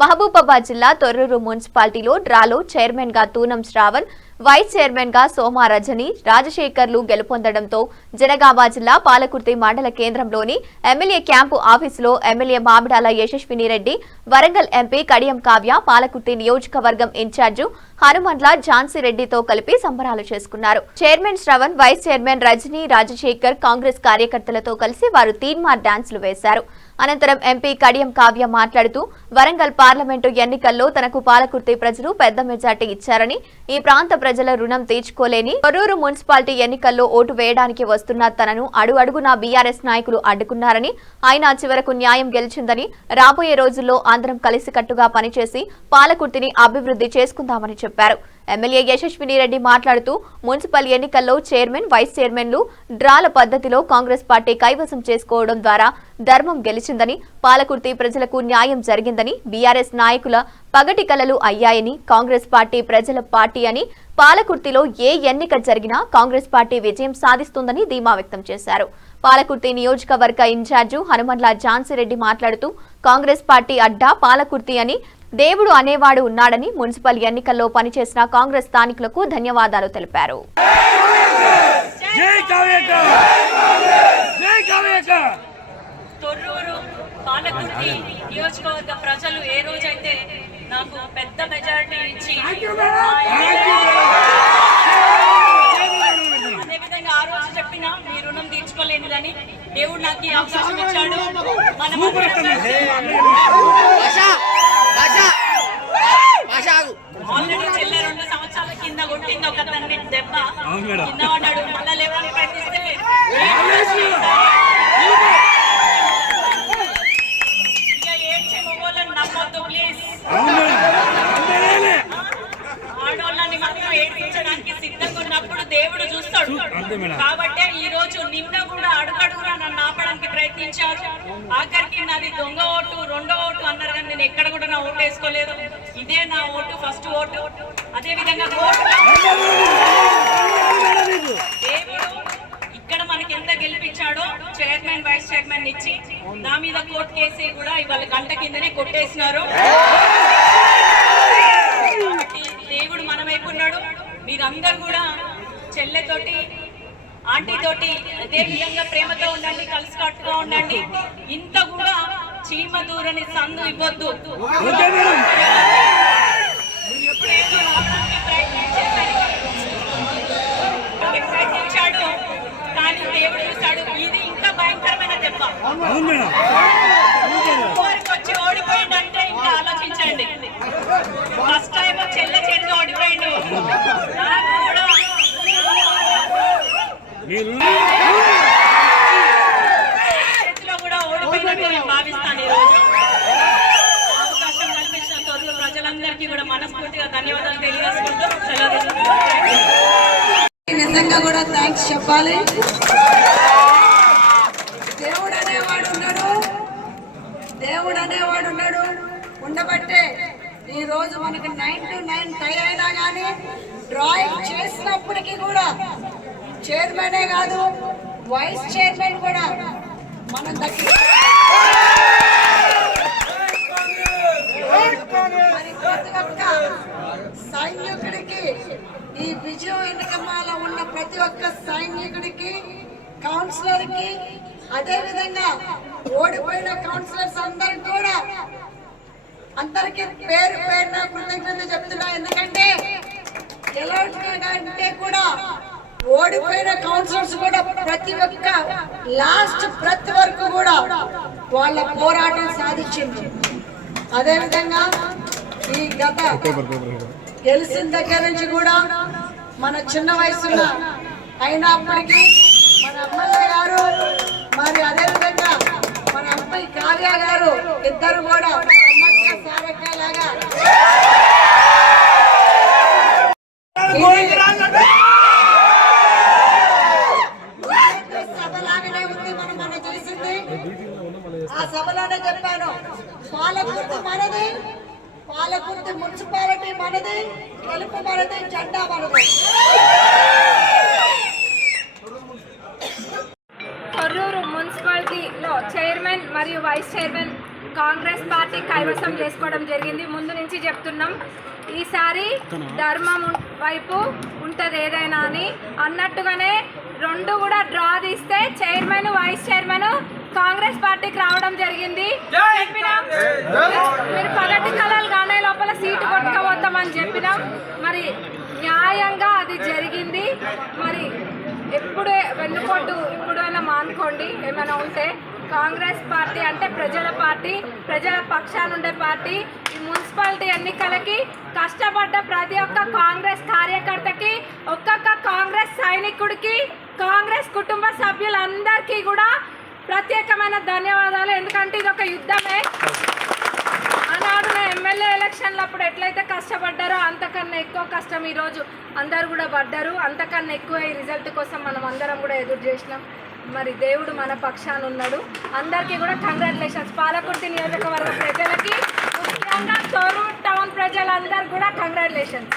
మహబూబాబాద్ జిల్లా తొర్రూరు మున్సిపాలిటీలో డ్రాలో చైర్మన్ గా తూనం శ్రావణ్, వైస్ చైర్మన్ గా సోమా రజని, రాజశేఖర్లు గెలుపొందడంతో జనగామ జిల్లా పాలకుర్తి మండల కేంద్రంలోని ఎమ్మెల్యే క్యాంపు ఆఫీసులో ఎమ్మెల్యే మామిడాల యశస్విని రెడ్డి, వరంగల్ ఎంపీ కడియం కావ్య, పాలకుర్తి నియోజకవర్గం ఇన్ఛార్జు హనుమండ్ల ఝాన్సీ రెడ్డితో కలిపి సంబరాలు చేసుకున్నారు. Chairman Shravan, vice chairman Rajani, Rajasekhar Congress కార్యకర్తలతో కలిసి వారు తీన్మార్ డాన్సులు వేశారు. అనంతరం ఎంపీ కడియం కావ్య మాట్లాడుతూ వరంగల్ పార్లమెంటు ఎన్నికల్లో తనకు పాలకుర్తి ప్రజలు పెద్ద మెజార్టీ ఇచ్చారని, ఈ ప్రాంత ప్రజల రుణం తీర్చుకోలేని తొర్రూరు మున్సిపాలిటీ ఎన్నికల్లో ఓటు వేయడానికి వస్తున్న తనను అడుగడుగునా బీఆర్ఎస్ నాయకులు అడ్డుకున్నారని, ఆయన చివరకు న్యాయం గెలిచిందని, రాబోయే రోజుల్లో అందరం కలిసికట్టుగా పనిచేసి పాలకుర్తిని అభివృద్ధి చేసుకుందామని చెప్పారు. ఎమ్మెల్యే యశస్విని రెడ్డి మాట్లాడుతూ మున్సిపల్ ఎన్నికల్లో చైర్మన్, వైస్ చైర్మన్లు డ్రాల పద్ధతిలో కాంగ్రెస్ పార్టీ కైవసం చేసుకోవడం ద్వారా ధర్మం గెలిచిందని, పాలకుర్తి ప్రజలకు న్యాయం జరిగిందని, బీఆర్ఎస్ నాయకుల పగటి కలలు అయ్యాయని, కాంగ్రెస్ పార్టీ ప్రజల పార్టీ అని, పాలకుర్తిలో ఏ ఎన్నిక జరిగినా కాంగ్రెస్ పార్టీ విజయం సాధిస్తుందని ధీమా వ్యక్తం చేశారు. పాలకుర్తి నియోజకవర్గ ఇన్ఛార్జు హనుమండ్ల ఝాన్సీ రెడ్డి మాట్లాడుతూ కాంగ్రెస్ పార్టీ అడ్డా పాలకుర్తి అని, దేవుడు అనేవాడు ఉన్నాడని, మున్సిపల్ ఎన్నికల్లో పనిచేసిన కాంగ్రెస్ స్థానికులకు ధన్యవాదాలు తెలిపారు. తొర్రూరు పాలకుర్తి నియోజకవర్గ ప్రజలు ఏ రోజైతే నాకు పెద్ద మెజారిటీ ఇచ్చి అదేవిధంగా ఆ రోజు చెప్పిన మీ రుణం తీర్చుకోలేనిదని దేవుడు నాకు ఈ అవకాశం ఇచ్చాడు. ఆల్రెడీ చెల్లె 2 సంవత్సరాల కింద కొట్టింది ఒక తండ్రి దెబ్బ, కింద పడ్డాడు. మళ్ళా లేవడానికి ప్రయత్నిస్తే ఇక ఏడ్చే మొగోళ్ళని నమ్మొద్దు ప్లీజ్. ఆడోళ్ళని మాత్రం ఏడ్పించడానికి సిద్ధంగా ఉన్నప్పుడు దేవుడు చూస్తాడు. కాబట్టి ఈ రోజు నిన్న కూడా అడుగడుగునా నన్ను ఆపడానికి ప్రయత్నించారు. ఆఖరికి నాది దొంగ ఓటు, 2వ ఓటు అన్నారు, కానీ నేను ఎక్కడ కూడా నా ఓటు వేసుకోలేదు. ఇదే నా ఓటు, ఫస్ట్ ఓటు. అదే విధంగా దేవుడు ఇక్కడ మనకి ఎంత గెలిపించాడో చైర్మన్, వైస్ చైర్మన్ ఇచ్చి నా మీద కోర్టు కేసు కూడా ఇవాళ గంట కిందనే కొట్టేసినారు. కాబట్టి దేవుడు మన వైపు ఉన్నాడు. మీరందరూ కూడా చెల్లెతోటి, ఆంటీతోటి అదే విధంగా ప్రేమతో ఉండండి, కలిసి కట్టుగా ఉండండి. ఇంత కూడా చీమ దూరని సందు ఇవ్వద్దు. ప్రయత్నించాడు కానీ దేవుడు చూశాడు. ఇది ఇంకా భయంకరమైన దెబ్బ. వచ్చి ఓడిపోయిందంటే ఇంకా ఆలోచించండి. ఫస్ట్ టైం చెల్లె చేతిలో ఓడిపోయిండు. నాకు కూడా చేతిలో కూడా ఓడిపోయినట్టు నేను భావిస్తాను. ఈ రోజు అవకాశం కల్పించిన తొర్రూరు ప్రజలందరికీ కూడా మనస్ఫూర్తిగా ధన్యవాదాలు తెలియజేసుకుంటూ నిజంగా కూడా థ్యాంక్స్ చెప్పాలి. దేవుడు అనేవాడు ఉన్నాడు ఉండబట్టే ఈ రోజు మనకి 9 to 9 టై అయినా కానీ డ్రాయింగ్ చేసినప్పటికీ కూడా చైర్మనే కాదు, వైస్ చైర్మన్ కూడా మన దగ్గర సైనికుడికి, ఈ విజయం ఎన్నికమాల ఉన్న ప్రతి ఒక్క సైనికుడికి, కౌన్సిలర్కి, అదేవిధంగా ఓడిపోయిన కౌన్సిలర్స్ అందరికి కూడా అందరికి పేరు పేరున కృతజ్ఞతలు చెప్తున్నా. ఎందుకంటే గెలవడంటే కూడా ఓడిపోయిన కౌన్సిలర్స్ కూడా ప్రతి ఒక్క లాస్ట్ బ్రెత్ వరకు కూడా వాళ్ళ పోరాటం సాధించింది. అదేవిధంగా ఈ గత గెలిచిన దగ్గర నుంచి కూడా మన చిన్న వయసున్న అయినప్పటికీ మన ఎమ్మెల్యే గారు, మరి అదేవిధంగా మన ఎంపీ కావ్య గారు ఇద్దరు కూడా సారథ్యాలాగా సభలాగానే ఉంది. మనం చేసింది ఆ సభలోనే చెప్పాను, పాలకుర్తి మనది, పాలకుర్తి మున్సిపాలిటీ మనది, గెలుపు మనది, జెండా మనది. తొర్రూరు మున్సిపాలిటీలో చైర్మన్ మరియు వైస్ చైర్మన్ కాంగ్రెస్ పార్టీ కైవసం చేసుకోవడం జరిగింది. ముందు నుంచి చెప్తున్నాం, ఈసారి ధర్మం వైపు ఉంటుంది ఏదైనా అని అన్నట్టుగానే 2 కూడా డ్రా తీస్తే చైర్మన్ వైస్ చైర్మన్ కాంగ్రెస్ పార్టీకి రావడం జరిగింది. చెప్పినాం మీరు పగటి కళలు కానీ లోపల సీటు కొట్టుకోవద్దామని చెప్పినాం. మరి న్యాయంగా అది జరిగింది. మరి ఎప్పుడే వెన్నుపోటు ఇప్పుడైనా మానుకోండి. ఏమైనా ఉంటే కాంగ్రెస్ పార్టీ అంటే ప్రజల పార్టీ, ప్రజల పక్షాన ఉండే పార్టీ. ఈ మున్సిపాలిటీ ఎన్నికలకి కష్టపడ్డ ప్రతి ఒక్క కాంగ్రెస్ కార్యకర్తకి, ఒక్కొక్క కాంగ్రెస్ సైనికుడికి, కాంగ్రెస్ కుటుంబ సభ్యులందరికీ కూడా ప్రత్యేకమైన ధన్యవాదాలు. ఎందుకంటే ఇది ఒక యుద్ధమే. ఆనాడు ఎమ్మెల్యే ఎలక్షన్లు అప్పుడు ఎట్లయితే కష్టపడ్డారో అంతకన్నా ఎక్కువ కష్టం ఈరోజు అందరు కూడా పడ్డారు. అంతకన్నా ఎక్కువ ఈ రిజల్ట్ కోసం మనం అందరం కూడా ఎదురు చేసినాం. మరి దేవుడు మన పక్షాన ఉన్నాడు. అందరికీ కూడా కంగ్రాచులేషన్స్. పాలకుర్తి నియోజకవర్గ ప్రజలకి, ముఖ్యంగా తొర్రూరు టౌన్ ప్రజలందరికీ కూడా కంగ్రాచులేషన్స్.